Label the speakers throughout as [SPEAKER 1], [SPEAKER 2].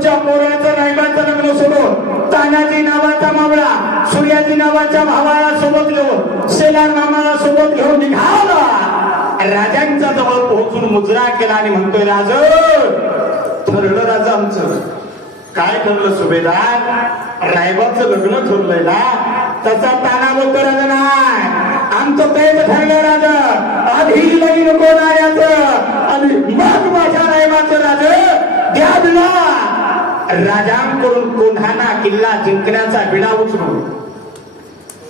[SPEAKER 1] तुमच्या पोराचं रायबाचं लग्न सोडून तानाजी नावाचा मावळा सूर्याजी नावाच्या भावाला सोबत घेऊन सेनार मामाला सोबत घेऊन निघाला. राजांच्या जवळ पोहोचून मुजरा केला आणि म्हणतोय राज ठरलं राजा आमचं. काय ठरलं सुभेदार? रायबाचं लग्न ठरलंय ना? त्याचा ताना बोलतो राजा नाही. आमचं तेच ठरलं राजा. आधी लगीन कोणाऱ्याचं आणि मग माझ्या रायबाचं राजा. राजांकडून कोल्हाना किल्ला जिंकण्याचा विडा उचलून.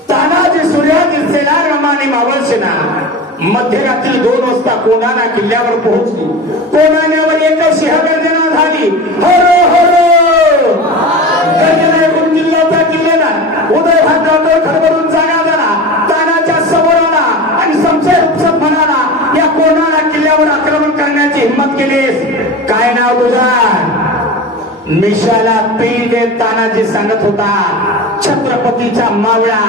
[SPEAKER 1] तानाजी सूर्याजी सेना रमाने मावळ सेना मध्यरात्री दोन वाजता कोणाना किल्ल्यावर पोहोचली. कोणाण्यावर एक सिंहगर्जना झाली. हरो हरो! किल्ल्याचा किल्ल्याला उदय भागावर खडबडून जागा झाला. तानाच्या समोर आला आणि समशेर उपसत म्हणाला या कोणाला किल्ल्यावर आक्रमण करण्याची हिंमत केलीस. काय नाव तुझा? मिशाला पीर देत तानाजी सांगत होता छत्रपतीचा मावळा.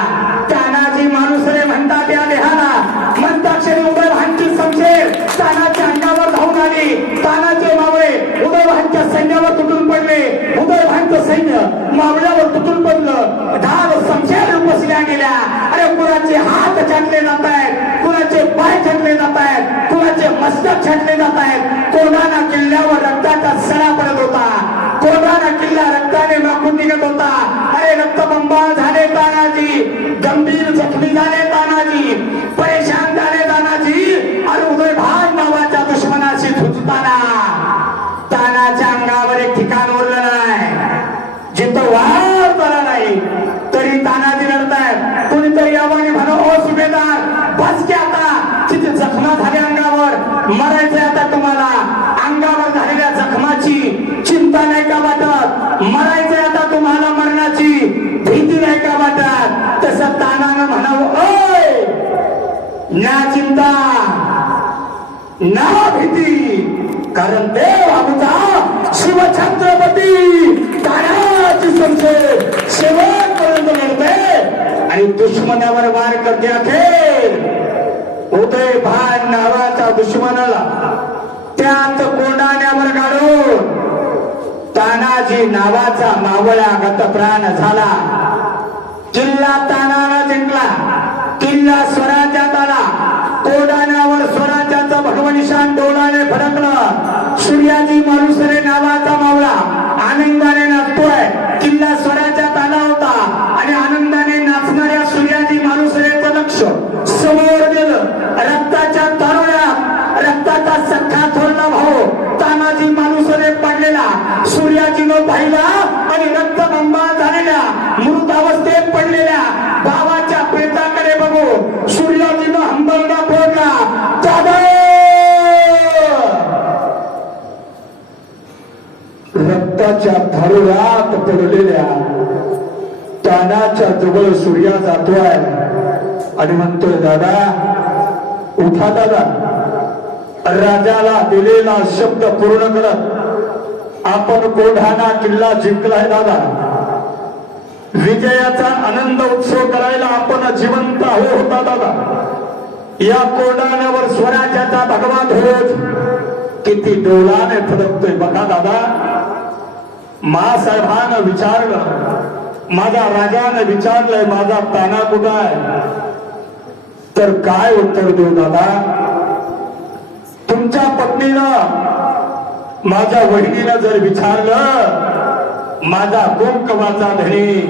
[SPEAKER 1] तानाजी माणूस रे म्हणतात या देहाला. म्हणताक्षरी उदय भानची समशेर तानाच्या अंगावर धावून आली. तानाचे मावळे उदय भानच्या सैन्यावर तुटून पडले. उदय भानचं सैन्य मावळ्यावर तुटून पडलं. ढाल समशेर बसल्या गेल्या. अरे कुणाचे हात छाटले जात आहेत? कुणाचे पाय छाटले जात आहेत? कुणाचे मस्तक छाटले जात आहेत? कोणाला किल्ल्यावर रक्ताचा सडा पडत होता. तानाच्या अंगावर एक ठिकाण उरलं नाही. जिथं वार झाला नाही तरी तानाजी लढतायत कोणीतरी आव्हाने म्हणा ओ सुभेदार बस की आता. तिथे जखमा झाल्या अंगावर? मरायचंय आता तुम्हाला. अंगावर झालेल्या जखमाची चिंता नाही का वाटत? मरायचंय आता तुम्हाला मरणाची भीती नाही का वाटत? तसं तानानं म्हणावं ओय ना चिंता ना भीती कारण देव आमचा शिवछत्रपती तानाजी संशय शेवटपर्यंत लढते आणि दुश्मनावर वार करते अखेर. उदय भान नावाचा दुश्मनाला त्यात कोंडाण्यावर काढून तानाजी नावाचा मावळा गतप्राण झाला. किल्ला तानाला जिंकला. किल्ला स्वराज्यात आला. कोडाण्यावर स्वराज्याचं भगवनिशान डोळाने फडकलं. सूर्याजी मारुसरे नावाचा आनंदाने नाचतोय. किल्ला स्वराज्यात आला होता. आणि आनंदाने नाचणाऱ्या सूर्याजी मारुसरेचं लक्ष समोर गेलं रक्ताच्या तारुण्यात रक्ताचा सख्खा थोरला भाऊ तानाजी माणूसने पडलेला. सूर्याजीनं पाहिला आणि रक्त रक्ताच्या धारुरात पडलेल्या तानाच्या जवळ सूर्या जातोय. आणि म्हणतोय दादा उठा दादा. राजाला दिलेला शब्द पूर्ण करत आपण कोढाणा किल्ला जिंकलाय दादा. विजयाचा आनंद उत्सव करायला आपण जिवंत हो होता दादा. या कोडाण्यावर स्वराज्याचा भगवान होत. किती डोलाने फडकतोय बघा दादा. मासाहेबानं विचारलं माझ्या राजानं विचारलंय माझा ताना कुठं आहे तर काय उत्तर देऊ दादा? तुमच्या पत्नीनं माझ्या वहिनीनं जर विचारलं माझा कुंकवाचा धनी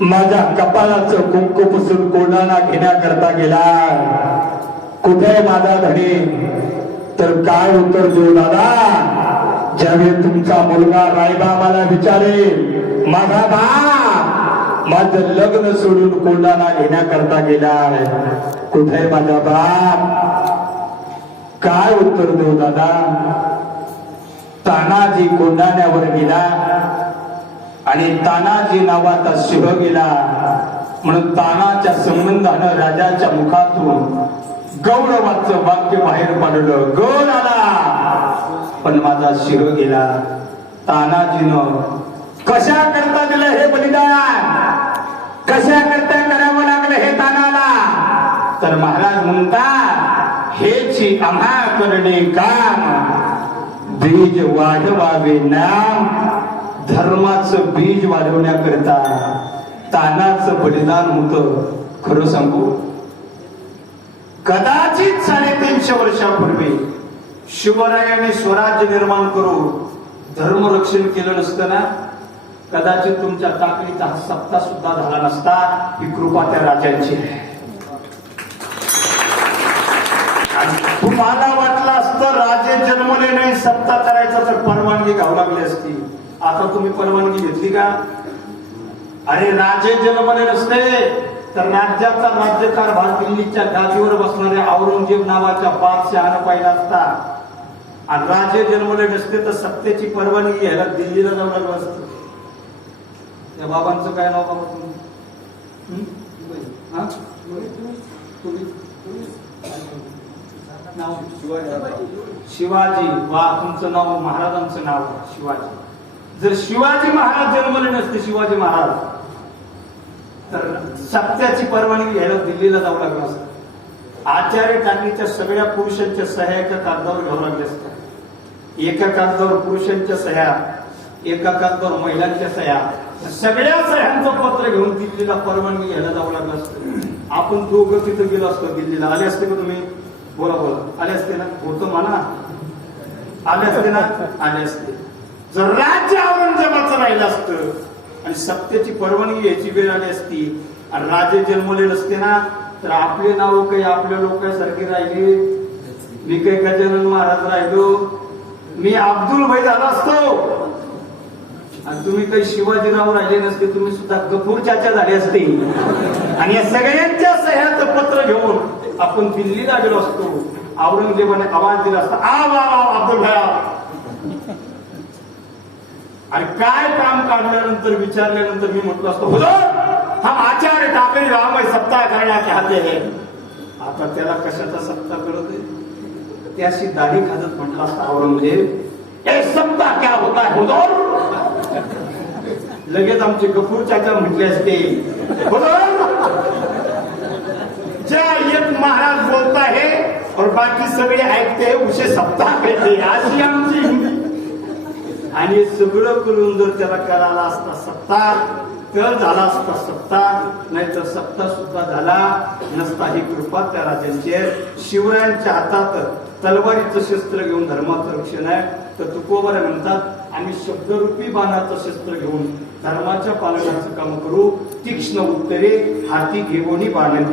[SPEAKER 1] माझ्या कपाळाचं कुंकू पुसून कोणाला घेण्याकरता गेला कुठे आहे माझा धनी? तर काय उत्तर देऊ दादा? ज्यावेळी तुमचा मुलगा रायबा मला विचारेल माझा बाप माझं लग्न सोडून कोणाला घेण्याकरता गेलाय. कुठे माझा बाप? काय उत्तर देऊ दादा? तानाजी कोंडाण्यावर गेला आणि तानाजी नावाचा शिव गेला. म्हणून तानाच्या संबंधानं राजाच्या मुखातून गौरवाचं वाक्य बाहेर पडलं. गौर आला पण माझा शिरो गेला. तानाजीनं कशा करता दिलं हे बलिदान? कशा करता करावं लागलं हे तानाला? तर महाराज म्हणतात हेची आम्हा करणे काम बीज वाढवावे नाम धर्माचं बीज वाढवण्याकरता तानाचं बलिदान होतं. खरं सांगू? कदाचित साडेतीनशे वर्षापूर्वी शिवरायाने स्वराज्य निर्माण करून धर्मरक्षण केलं नसतं ना कदाचित तुमच्या ताकदीचा हा सप्ताह सुद्धा झाला नसता ही कृपा त्या राजांची आहे. तुम्हाला वाटलं असतं राजे जन्मले नाही सत्ता करायचा तर परवानगी घ्यावं लागली असती. आता तुम्ही परवानगी घेतली का? अरे राजे जन्मले नसते तर राज्याचा राज्यकारभार दिल्लीच्या गादीवर बसणाऱ्या औरंगजेब नावाच्या बादशहानं पाहिला असता. आणि राजे जन्मले नसते तर सत्तेची परवानगी घ्यायला दिल्लीला जाऊ लागलं असत. त्या बाबांचं काय नाव बाबा तुम्ही नाव शिवाजी. वा तुमचं नाव महाराजांचं नाव शिवाजी. जर शिवाजी महाराज जन्मले नसते शिवाजी महाराज तर सत्याची परवानगी घ्यायला दिल्लीला जावं लागलं असतं. आचार्य टाकीच्या सगळ्या पुरुषांच्या सह्याच्या कागदावर घ्यावं लागले असतात एका कागदावर पुरुषांच्या सह्या एका कागदावर महिलांच्या सह्या सगळ्या सह्यांचं पत्र घेऊन दिल्लीला परवानगी घ्यायला जावं लागलं असतं. आपण दोघं तिथं गेलो असतो दिल्लीला. आले असते का तुम्ही? बोला बोला. आले असते ना? होतं म्हणा. आले असते ना? आले असते. जर राज्य औरंगजेबाचं राहिलं असतं आणि सत्तेची परवानगी घ्यायची वेळ आली असती आणि राजे जन्मले नसते ना तर आपले नाव काही आपल्या लोकांसारखे राहिले? मी काही गजानन महाराज राहिलो. मी अब्दुल भाई झालो असतो. आणि तुम्ही काही शिवाजीराव राहिले नसते तुम्ही सुद्धा गफूर चाचा झाले असते. आणि या सगळ्यांच्या सह्याचं पत्र घेऊन आपण दिल्लीला गेलो असतो. औरंगजेबाने आवाज दिला असता आ वा अब्दुल भाई आणि काय काम काढल्यानंतर विचारल्यानंतर मी म्हटलो असतो हुजूर हम आचार्य ठाकरे राम सत्ता करण्याचे हाते आहे. आता त्याला कशाचा सत्ता कळत आहे त्याशी दाढी खाजत म्हटलं असता औरंगजेब सत्ता क्या होता हुजूर लगेच आमचे गफूर चाचा म्हटले असते ज्या एक महाराज बोलता है और बाकी सगळे ऐकते हैं, उसे सत्ता कहते हैं. अशी आमची आणि सगळं करून जर त्याला करायला असता सत्ता तर झाला असता सत्ता नाहीतर सत्ता सुद्धा झाला नसता ही कृपा त्या राजांची शिवरायांच्या हातात तलवारीचं शस्त्र घेऊन धर्माचं रक्षण आहे. तर तुकोबर म्हणतात आम्ही शब्दरूपी बाणाचं शस्त्र घेऊन धर्माच्या पालनाचं काम करू. तीक्ष्ण उत्तरे हाती घेऊनही बाण